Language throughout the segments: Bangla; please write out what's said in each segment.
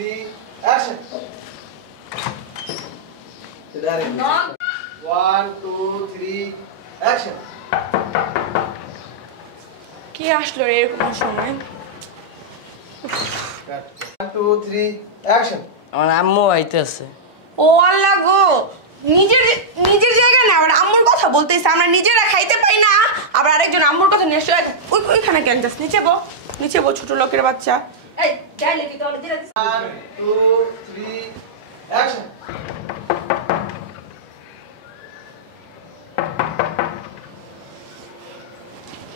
3 অ্যাকশন 1 2 3 অ্যাকশন কি আসলো রে এরকম সময় 1 2 3 অ্যাকশন আমার আম্মু আইতেছে ও আল্লাহ গো নিজের নিজের জায়গা না আবার আম্মুর কথা বলতেছে আমরা নিজেরা খাইতে পাই না আবার আরেকজন আম্মুর কথা নিয়ে এসে ওইখানে কেন যাস নিচে বো ছোট লোকের বাচ্চা এই চাইলে কি তোর দিরা 1 2 3 অ্যাকশন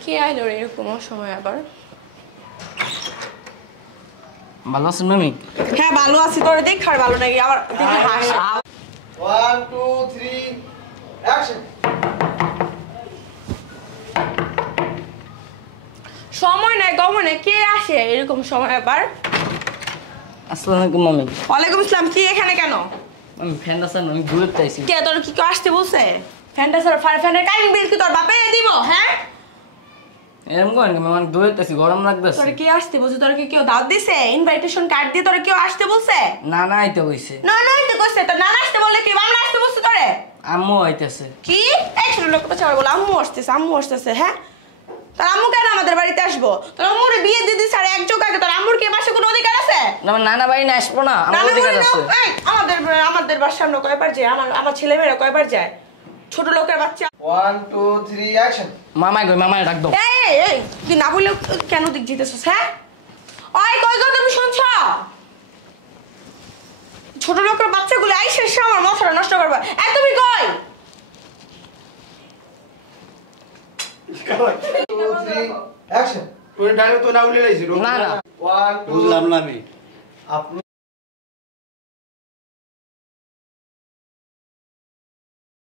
কে আইলো রে এরকম সময় আবার ভালো আছেন মামি হ্যাঁ ভালো আছি তোরে দেখ আর ভালো নাকি আবার দেখি হাস 1 2 3 অ্যাকশন সময় নাই গমনে কে আসে এরকম সময় আবার আসসালামু আলাইকুম মামি ওয়ালাইকুম আসসালাম কি এখানে কেন আমি ফ্যান আছেন আমি ঘুরে চাইছি কে তোর কি কেউ আসতে বলছে ফ্যানটা স্যার ফ্যানের কারেন্ট বিল কি তোর বাপে দিব হ্যাঁ এরকম করেন আমি অনেক দূরে চাইছি গরম লাগতেছে তোর কে আসতে বলছে তোর কি কেউ দাওয়াত দিছে ইনভাইটেশন কার্ড দিয়ে তোর কেউ আসতে বলছে না না আইতে হইছে না না তো কইছে তো না আসতে বললে কি বাংলা আসতে বলছে তোরে আম্মু আইতেছে কি এই ছোট লোক বাচ্চা বলে আম্মু আসতেছে হ্যাঁ তোর আম্মু কেন আমাদের বাড়িতে আসবো তোর আম্মুর বিয়ে দিদি স্যার এক যোগ আগে তোর আম্মুর কি বাসে কোনো অধিকার আছে না আমার নানা বাড়ি না আসবো না আমার অধিকার আছে আমাদের বাসার সামনে কয়বার যায় আমার ছেলে মেয়েরা কয়বার যায় ছোট লোকের বাচ্চা 1 2 3 অ্যাকশন মামাই কই মামাই ডাক দাও এই তুই না বললে কেন দিক জিতেছিস হ্যাঁ ওই কই গো তুমি শুনছো ছোট লোকের বাচ্চাগুলো আইসে এসে আমার মাথাটা নষ্ট করবে তুমি কই 2 3 অ্যাকশন তোর ডাইরেক্ট তো না উলে লাইছি না না 1 2 বুঝলাম না আমি আপনি